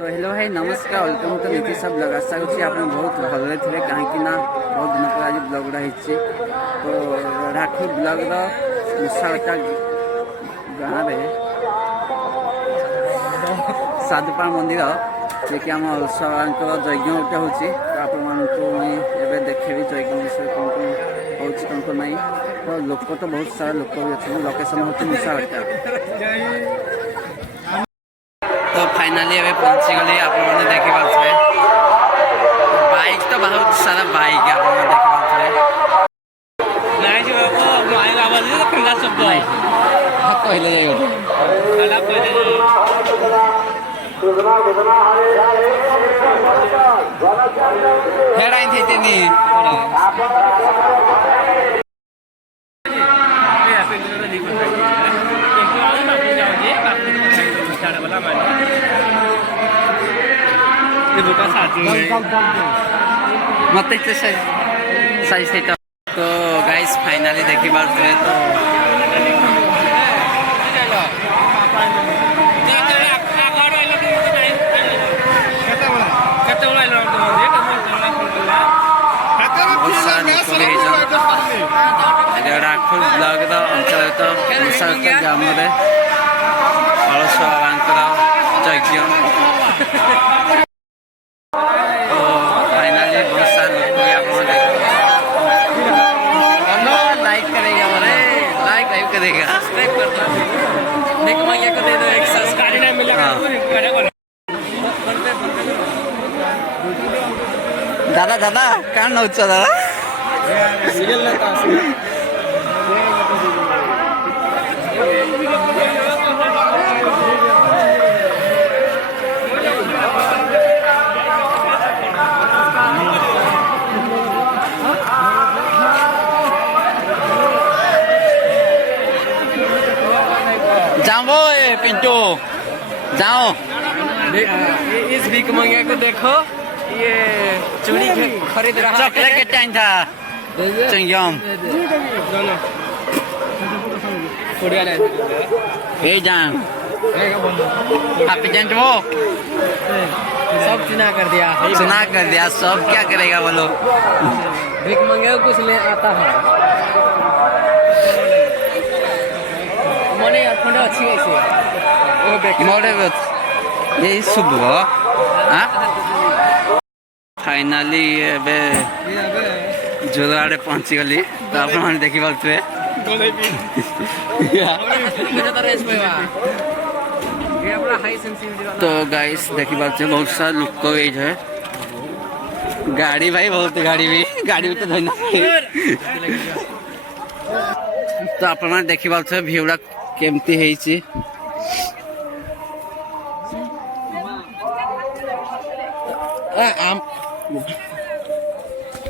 तो हेलो भाई नमस्कार वेलकम टू नीतीश ब्लॉग। आशा करुँच आप बहुत भले थे कहीं बहुत दिन पर आज ब्लॉगटा होती तो राखू ब्लॉगर मुसाटा गाँव में साधुपाल मंदिर जे कि आम ईश्वर यज्ञ गोटे हो देखेबी यज्ञ विषय कौन कौन हो नहीं तो लोक तो बहुत सारा लोक भी अच्छे लोकेशन हूँ मुसाटा। तो फाइनाली अभी पहुंची गली आप देखी पारे बाइक तो बहुत सारा बाइक आप मत सही से तो गाइस फाइनली देखी पारे तो राखुल ब्लॉग अंचल ग्राम अलसुआ यज्ञ दादा दादा क्या नौच दादा जाओ पिंटू जाओ इस भीख मंगिया को देखो ये चूड़ी खरीद रहा है। चॉकलेट के टाइम था चंगम ये जान हैप्पी जंट वो सब चुना कर दिया सब क्या करेगा बोलो। भीख मंगे कुछ ले आता है मने ठंडा अच्छी कैसे मोड़े यही सुबह फाइनाली जोर आड़े पहुंची गली तो आप देखी पारे तो गाइस देखी पारे बहुत सारा लोक है गाड़ी भाई बहुत गाड़ी भी तो धरना तो आप देखी पारे भ्यूटा केमती है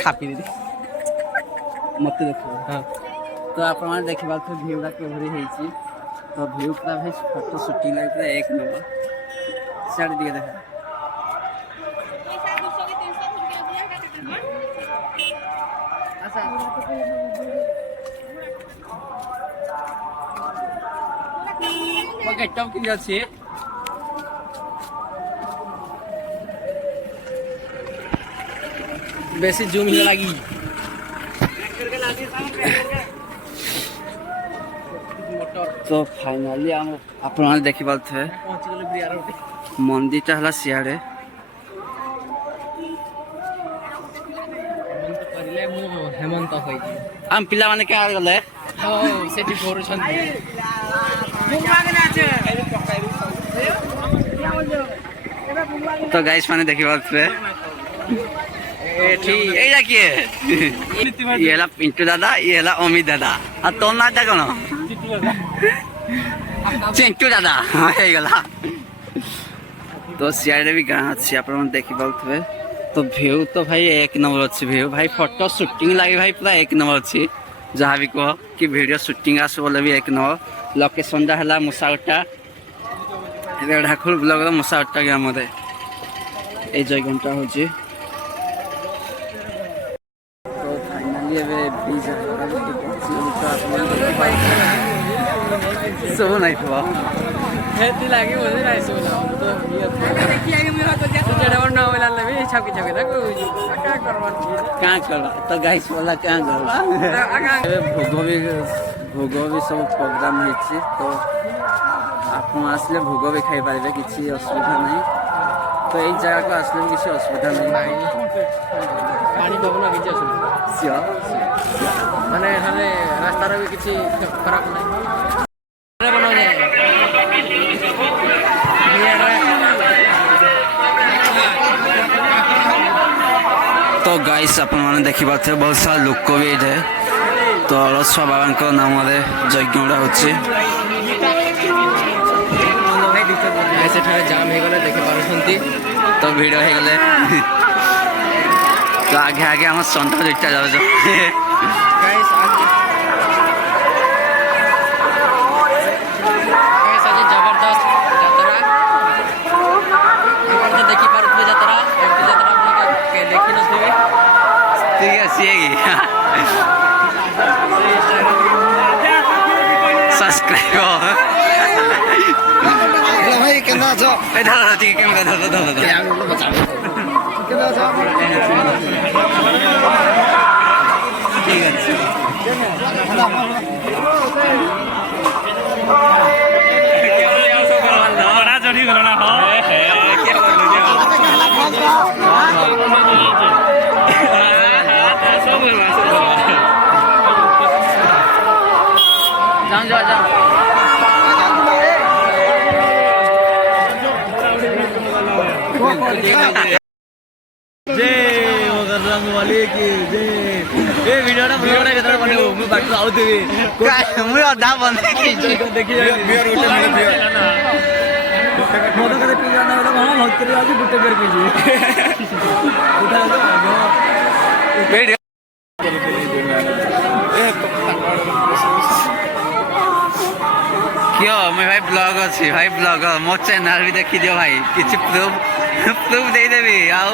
खापी दीदी मत देखो हाँ तो आप देखी पारे भ्यूटा केभरी है तो भ्यू पूरा भाई फोटो शूटिंग लगे एक नंबर साड़ी दिए देखा गेटअप कि अच्छी बेसी जूम ही लगी तो फाइनाली आप देखी पारे मंदिर है सियाड़े हेमंत आम पिला माने क्या गले तो गाइस माने देखी पारे ये पिंटू दादा ये अमित दादा और तो ना कौन चिंटू दादा गला तो सियाड़े भी गाँ अच्छी आप देखी पारे तो भ्यू तो भाई एक नंबर अच्छी भ्यू भाई फोटो शूटिंग लगे भाई पूरा एक नंबर अच्छी जहाँ भी कह कि वीडियो शूटिंग आस बोले भी एक नंबर लोकेशन है मुसाटा राखुल ब्लॉगर मुसाटा ग्राम ये यज्ञटा हो सब नहीं लगे मुझे नहीं सुना तो छापी छापी ना क्या करवा क्या करवा तो गाइस बोला क्या करवा ଏବେ ଭୋଗ ବି ସବୁ ପ୍ରୋଗ୍ରାମ ହେଇଛି ତ ଆପଣ ଆସିଲେ ଭୋଗ ବି ଖାଇପାରିବେ କିଛି ଅସୁବିଧା ନାହିଁ ତ ଏଇ ଜାଗାକୁ ଆସିଲେ ବି କିଛି ଅସୁବିଧା ନାହିଁ ପାଣି ଦବନା କିଛି ଅସୁବିଧା ସିଓର ମାନେ ହେଲେ ରାସ୍ତାର ବି କିଛି ଖରାପ ନାହିଁ तो गाइस अपन मैंने देखिए बहुत सारा लोक भी ये तो अलसुआ बाबा नाम यज्ञ गुड़ा हो जाम हो गले देखि पारुछंती तो भिड़ हो गले तो आगे आगे हम सन्त दुईटा जाऊ गाइस आज जबरदस्त यात्रा तो देखि पारुथबे यात्रा एमती यात्रा के देखि नथिबे ठीक है सीएगी सब्सक्राइब भाई केना छ इधर ठीक है कैमरा धर केना छ ठीक है बड़ा जड़ी गलो ना हो क्या बोलू जाओ जय मगररंग वाले की जय ए वीडियो ना केतना बने मु बाटू आउतबी मु अधा बंद देखि बियर उठे मेरे बियर मोद करे पी जाना वाला मामा भक्त रे आज गुटे बियर पी जी उठा क्यों मैं भाई ब्लॉग अच्छी भाई ब्लॉगर मो चैनल भी देखी दियो भाई किसी प्रूफ दे देवी आओ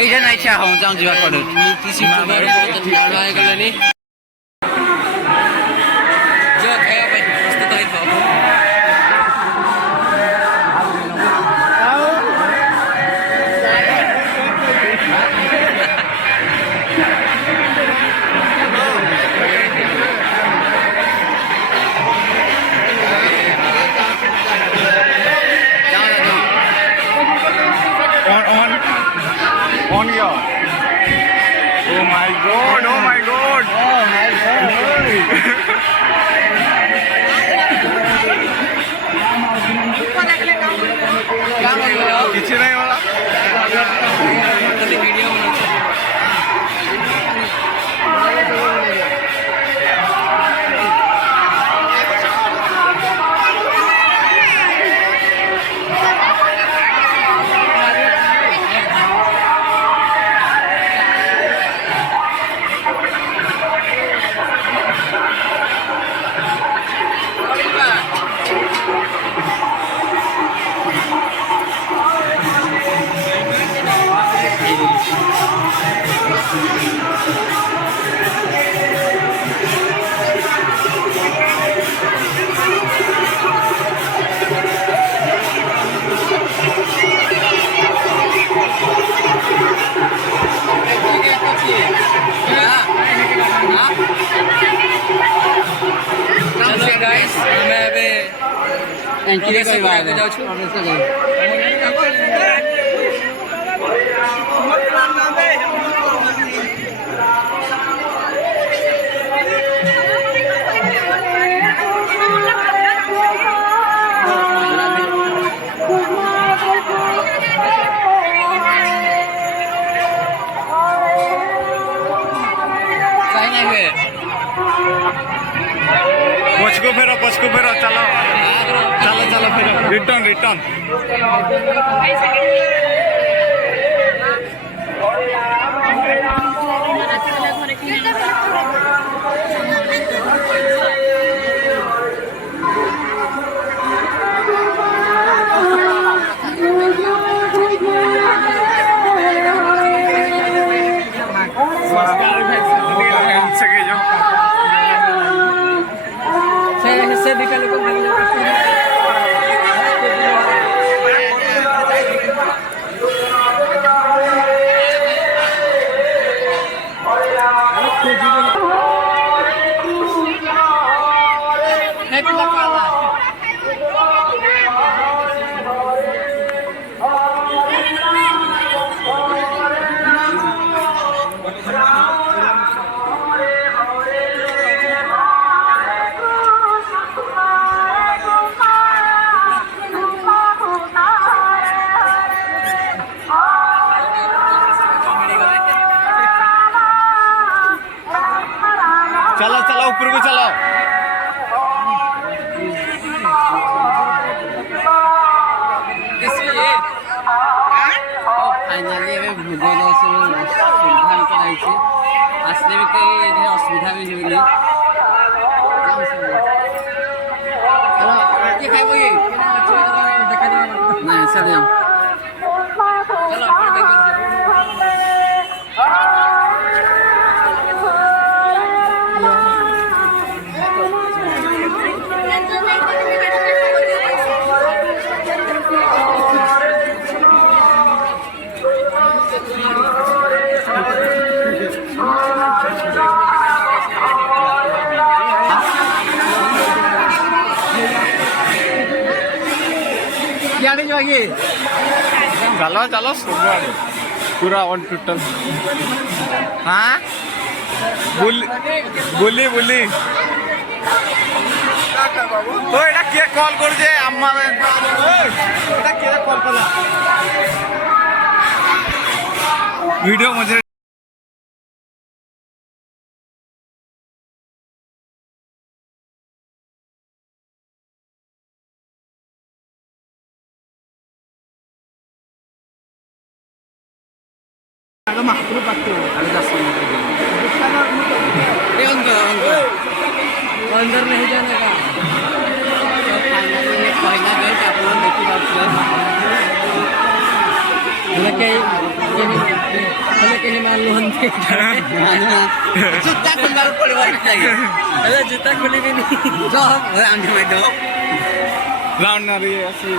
ये नहीं चाह हूं जाऊं जीवा करू किसी कुमार बहुत ध्यान आए गलेनी जो खाया भाई प्रस्तुत है तो on gaya oh my god किसी नहीं वाला वीडियो गाइस मैं अबे एंट्री करवा दे जाऊ छु पछको फेरो चलो फेरो रिटर्न से निकल को ଅସୁବିଧା ବି ହେଉନି। କିଏ ଖାଇବ କି? ନାଇଁ ସାର୍ चलो चलो सब पूरा ऑन टोटल हाँ बुली बुली ओ এটা কে কল করছে আম্মা এটা কে কল করলা ভিডিও মধ্যে महापुर पाते अंदर नहीं जाने का पहला गए आप लोग देखी बात कहीं मान लो जूता खुलवार पड़ेगा अरे जूता खुली भी नहीं जो हम में दो राउंड ना रही है ऐसी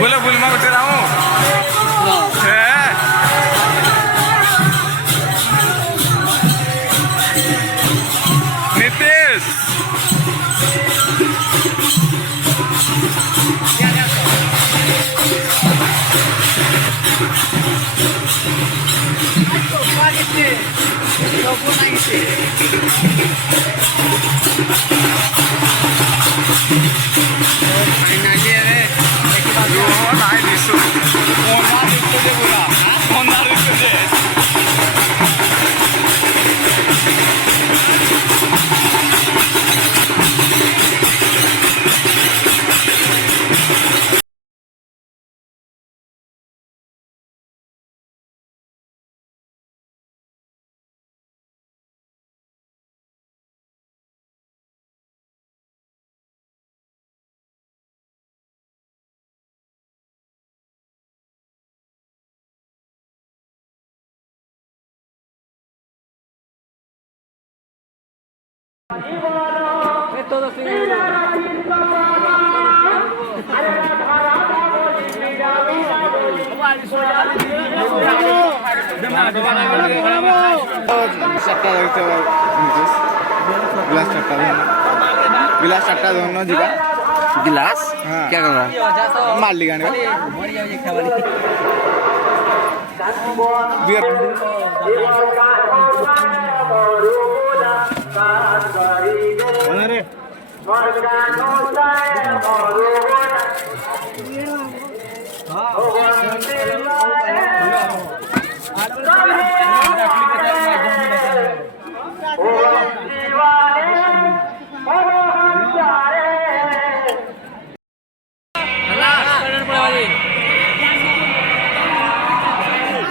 बोले बोल मैं बता रहा हूँ नितेश todo sin गिलास चट्टा दोनों जीवा गिलास हाँ। क्या कर रहा है मार ली गाने बियर रे